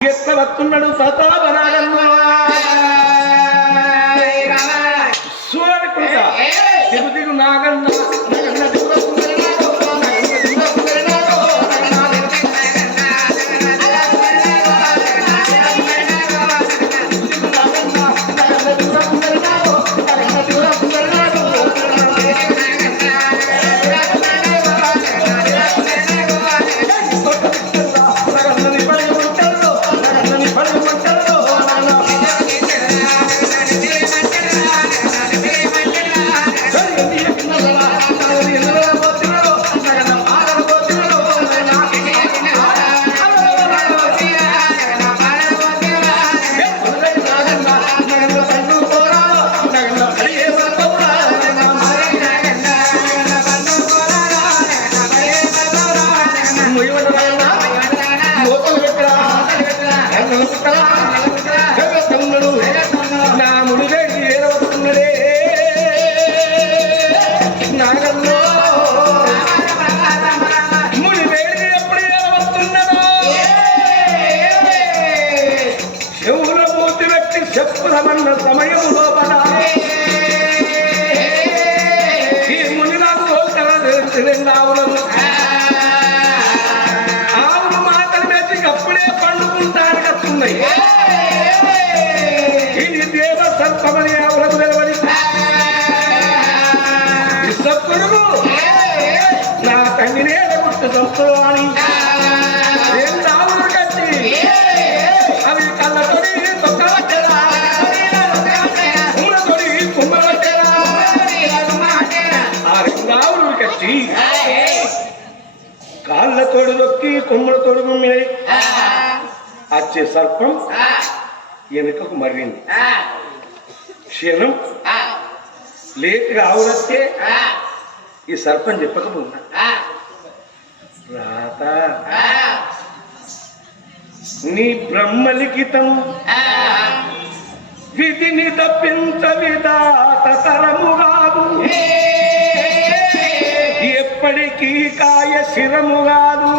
ఎట్లా వస్తున్నాడు ప్రతాపనాగన్న సూరకుంట దిగు దిగు నాగన్న కాళ్ళ తోడు దొక్కి కొమ్మల తోడు మమ్మినాయి వచ్చే సర్పం వెనుకకు మర్రింది క్షణం లేట్గా ఆవులొస్తే ఈ సర్పం చెప్పకపోతున్నా రాత నీ బ్రహ్మలిఖితం విధిని తప్పించ విధాత తరము కాదు ఎప్పటికీ కాయ శిరము కాదు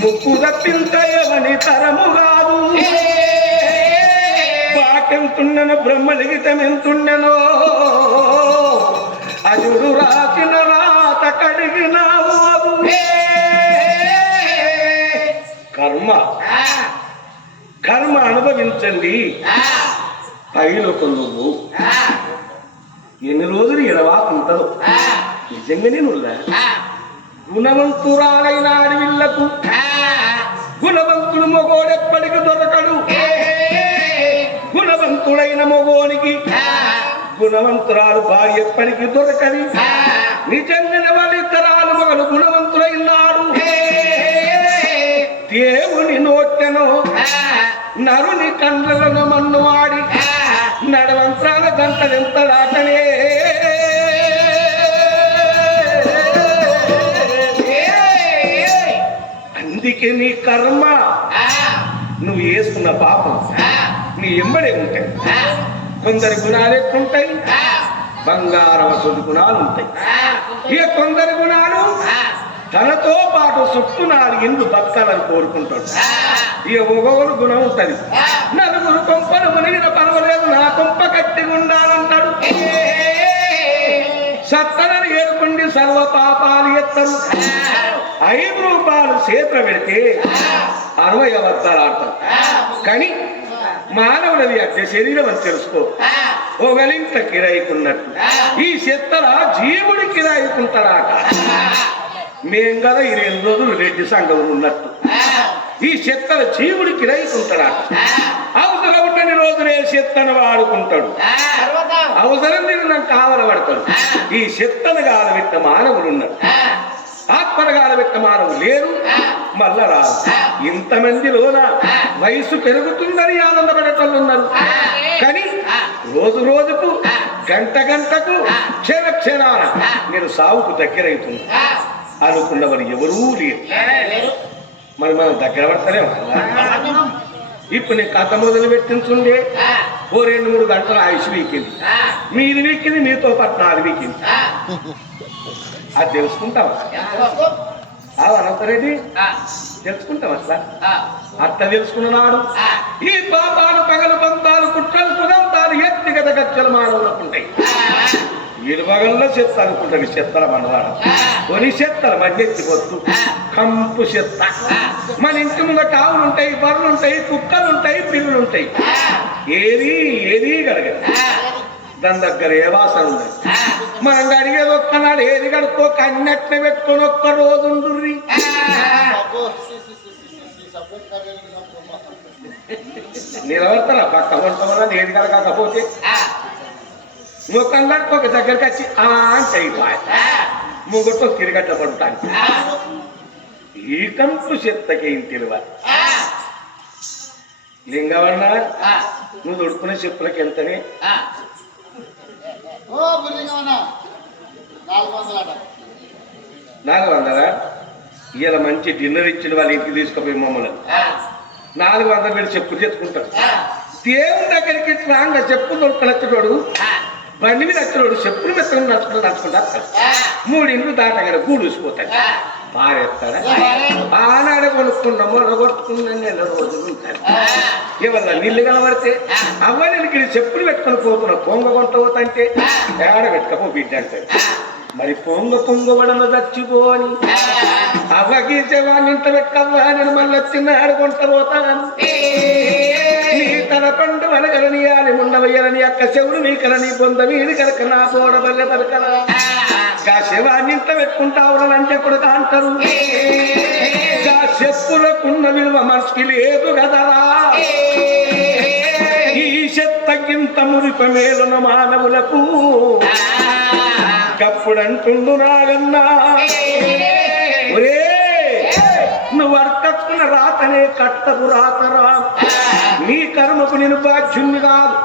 ముక్కు తప్పించ ఎవని తరము కాదు వాకెంతుండెనో బ్రహ్మలిఖితం ఎంతుండెనో అజుడు రాసిన రాత కడిగినావు కర్మ అనుభవించండి పైలోకి నువ్వు ఎన్ని రోజులు ఎడవాకుంటావు నిజంగానే నువ్వులా గుణవంతురాలైన అడవిళ్లకు గుణవంతుడు మొగోడెప్పటికి దొరకడు గుణవంతుడైన మొగోనికి గుణవంతురాలు భార్య ఎప్పటికీ దొరకది నిజంగా వాళ్ళిద్దరాలు మగలు గుణవంతుడైనాడు దేవుని నోటెను నరుని కండ్లను మన్ను వాడి నడవంత్రాల గంటలెంతడాటనే అందుకే నీ కర్మ నువ్వు వేసుకున్న పాపం నీ ఎంబడే ఉంటాయి కొందరి గుణాలు ఎక్కుంటాయి బంగారం అసలు గుణాలు ఉంటాయి ఇక కొందరి గుణాలు తనతో పాటు చుట్టూ 4 ఇండ్లు బతకాలని కోరుకుంటాడు ఇక ఒక్కొక్కరు గుణం ఉంటుంది నలుగురు కొంపలు మునిగిన పర్వాలేదు నా కొంప గట్టిగా ఉండాలంటాడు సత్తనని ఏరుకుండి సర్వ పాపాలు ఎత్తరు 5 రూపాయలు చేతులు పెడితే 60 అబద్ధాలు ఆడతారు కానీ మానవులది అంటే శరీరం అని తెలుసుకో ఒకలింట కిరాయికున్నట్టు ఈ చెత్తల జీవుడి కిరాయికుంటాడాక మేం కదా 20 రోజులు రెడ్డి సంఘం ఉన్నట్టు ఈ చెత్తల జీవుడి కిరాయికుంటాడాక అవసరం ఉండని రోజునే చెత్తను వాడుకుంటాడు అవసరం నేను నాకు కావలబడతాడు ఈ చెత్తను గాలబెట్ట మానవులు ఉన్నారు ఆత్మను గాలబెట్ట మానవులు లేరు మళ్ళా రాదు ఇంతమందిలోన వయసు పెరుగుతుందని ఆనందపడేటోళ్ళు ఉన్నారు కానీ రోజు రోజుకు గంట గంటకు క్షణ క్షణాన నేను సావుకు దగ్గరైతుంది అనుకున్నవారు ఎవరూ లేరు మరి మనం దగ్గర పడతానే ఇప్పుడు నేను కథ మొదలు పెట్టించుండే 2-3 గంటల ఆయుష్ వీకింది మీది వీకింది మీతో పాటు 4 వీకింది అది తెలుసుకుంటావా అనంతరెడ్డి తెలుసుకుంటాం అట్లా అట్లా తెలుసుకున్నాడు. ఈ పాపాలు పగలు బంధాలు కుట్రలు కుదంతాలు వ్యక్తిగత కక్షలు మానవులకు ఉంటాయి. ఇరువగల్లో చెత్త అనుకుంటాను, చెత్తల మనవాడు కొని చెత్తల మధ్యెత్తి పొత్తు కంపు చెత్త. మన ఇంటి ముంగట ఆవులు ఉంటాయి, బర్రెలు ఉంటాయి, కుక్కలు ఉంటాయి, పిల్లులు ఉంటాయి. ఏది కడగదు, దాని దగ్గర ఏ వాసన ఉండదు. మనం అడిగేది ఒక్కనాడు ఏది కడుక్కోక అన్నట్లే పెట్టుకొని ఒక్క రోజు ఉండుర్రి. నిలబడతారా పక్క వంట వల్ల ఏది కడగకపోతే ముఖం కడుక్కోక దగ్గరికి వచ్చి అంటే ముగ్గుతో తిరగట్ట పడతాను. ఈ కంపు చెత్తకి ఏం తెలివ లింగవన్నా నువ్వు దొడుకునే చెప్పులకి ఎంతనే 400. ఇలా మంచి డిన్నర్ ఇచ్చిన వాళ్ళ ఇంటికి తీసుకుపోయి మమ్మల్ని 400 పెట్టి చెప్పులు తెచ్చుకుంటాడు. దేవుని దగ్గరికి స్ట్రాంగ్ గా చెప్పు దొరకనచ్చోడు బండి మీద వచ్చినోడు చెప్పులు మెత్తలు నడుచుకుంటా 3 ఇండ్లు దాటగానే గూడూసిపోతాడు. పారేస్తాడా ఆనాడే కొనుక్కున్నాము కొట్టుకున్నా నెల రోజులు ఉంటాడు. ఏమన్నా నీళ్ళు కనబడితే అవ్వడానికి చెప్పులు పెట్టుకొని పోతున్నా పొంగ కొంట పోతంటే ఏడ పెట్టుకపో బిడ్డ అంటాడు. మరి పొంగబడను చచ్చిపోని అవ్వగీసే వాడిని ఇంట పెట్టుకవ్వా నేను మళ్ళీ చిన్నాడు కొంట పోతాను. నీ తన పండు వనగలనియాలి ముండవయ్యాలని అక్క చెవులు మీకలని పొంద వీడి కనుక నా పోడబల్లె పలకరా గా శవాన్ని ఇంట పెట్టుకుంటావు అంటే కొడుక అంటారు. గా చెప్పులకున్న విలువ మనసుకి లేదు కదరా. ఈ చెత్తగింత మురిప మేలున మానవులకు కప్పుడంటుండు నాగన్నా. ఒరే నువ్వు అర్కచ్చుకున్న రాతనే కట్టకు రాతరా. నీ కర్మకు నేను బాధ్యుణ్ణి కాదు.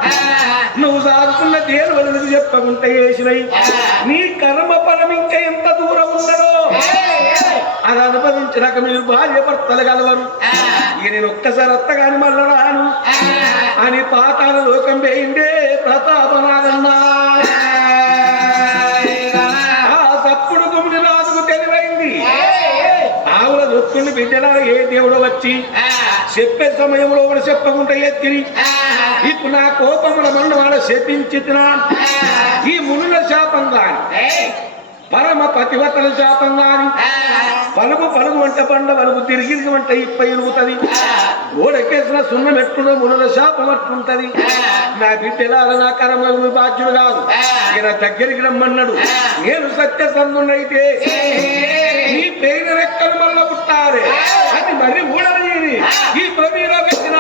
నువ్వు సాదుకున్న దేవులకు చెప్పకుంటే వేసినవి నీ కర్మ ఫలం ఇంకా ఎంత దూరం ఉన్నదో అది అనుభవించినాక మీరు భార్య భర్తలు కలవరు. ఇక నేను ఒక్కసారి అత్తగాని మళ్ళా రాను అని పాతాల లోకం వేయిందే ప్రతాపనాగన్నా. ఆ తప్పుడు గుమిని రాజుకు తెలివైంది. ఆవుల దొక్కుని బిడ్డలా ఏ దేవుడు వచ్చి చెప్పే సమయంలో కూడా చెప్పకుండా ఎత్తిరి. ఇప్పుడు నా కోపముల మండ వాడ శపించిన ఈ మునుల శాపం కాని పరమ పతివతల శాపం కాని పలుగు వంట పండ వలుగు తిరిగి వంట ఇప్ప ఇరుగుతుంది. ఓడెక్కేసిన సున్నం ఎట్టులో మునుల శాపం అట్టుంటది. నా బిడ్డలా నా కర్మ బాధ్యుడు కాదు. ఈయన దగ్గరికి రమ్మన్నాడు. నేను సత్యసంధునైతే నీ పేరు రెక్కలు మళ్ళా పుట్టారే అది మరి ఊడని ఈ ప్రవీలో వచ్చిన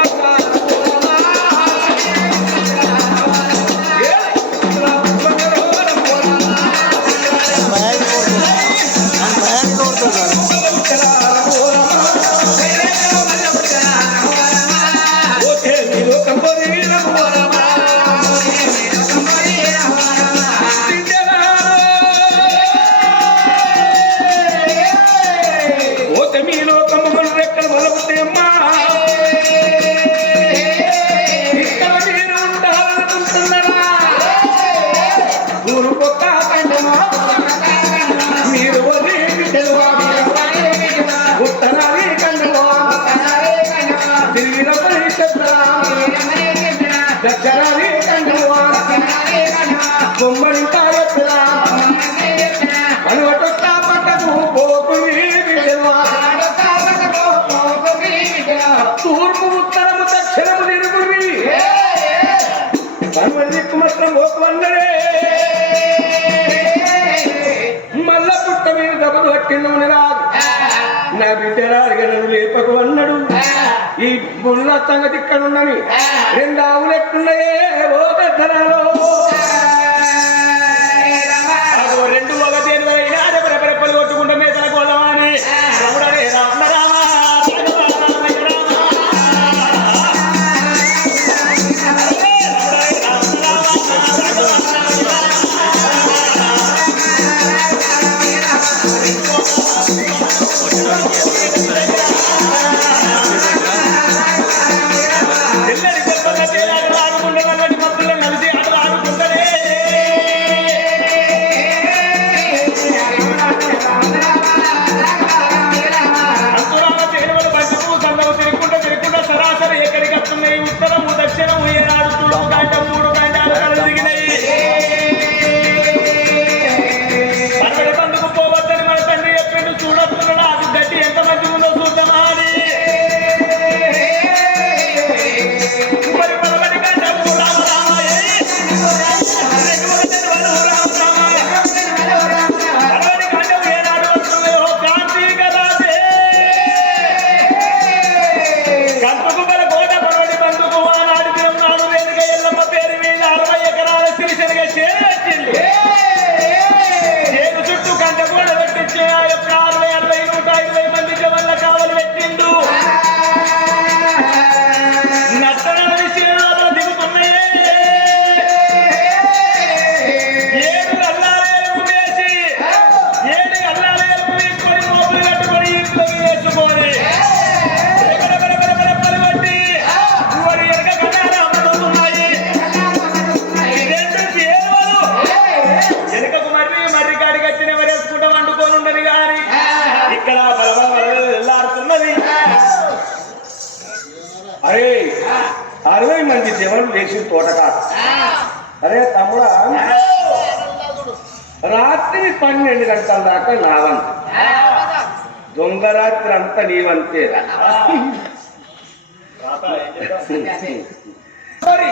తూర్పు ఉత్తరము దక్షిణము నిరుగురి మాత్రం గోకువన్నడే మల్ల పుట్ట మీద దెబ్బలు పట్టిండు రాదు. నా బిడ్డరాడిగా నన్ను లేపకు అన్నాడు. ఈ గుళ్ళ సంగతి ఇక్కడ ఉన్నవి 2 ఆవులు ఎట్టున్నాయే ఓ పెద్దరాలో 2 ఒకటి రెప్పలు కొట్టుకుంటా మేతల కోలమని రముడనే రామ రామ ఆడుకుంటే ఉత్తరము దక్షిణము ఏనాడు తూర్పు గంట 3 గంటలు కలిగినాయి. మనవడి పండుగ పోవద్దని మన తండ్రి చెప్పిండు. చూడొస్తున్నాడు అది గట్టి ఎంత మంచిగా ఉందో చూద్దామా అని. మరి మనవడి గంట రామ రామ మనవడి గంట ఏనాడు వస్తున్నాయో కార్తీక రాజే కంటుకు బల కోట మనవడి బంధుకు ఆనాడు నాడు వేదిక ఎల్లమ్మ పేరు మీద 60 ఎకరాల సిరిసెనగ చేరు వచ్చింది. చేరు చుట్టూ గంట కూడా పెట్టించి ఆ యొక్క 60, 60, 120 మంది జవన్ల కావలు పెట్టిండు. నత్తనాల విషయంలో దిగుతున్నాయే. 7 అల్లాల ఎలుపు వేసి 7 అల్లాల ఎలుపు తీసుకొని మోపులు కట్టుకొని ఇంట్లోకి వేసుకొని పలువట్టి వారి ఎనక కన్నారా అమ్ముతున్నాయి. రెండు చేరువలు వెనుకకు మర్రి కాడి కట్టిన వరేసుకుంటా వండుకొని ఉండని గాని ఇక్కడ వెళ్ళాడుతున్నది. అరే 60 మంది జవన్లు లేచిన తోట కాదు. అరే తమ్ముడా, రాత్రి 12 గంటల దాకా నావంత దొంగ రాత్రి అంతా నీవంతేరా. మరి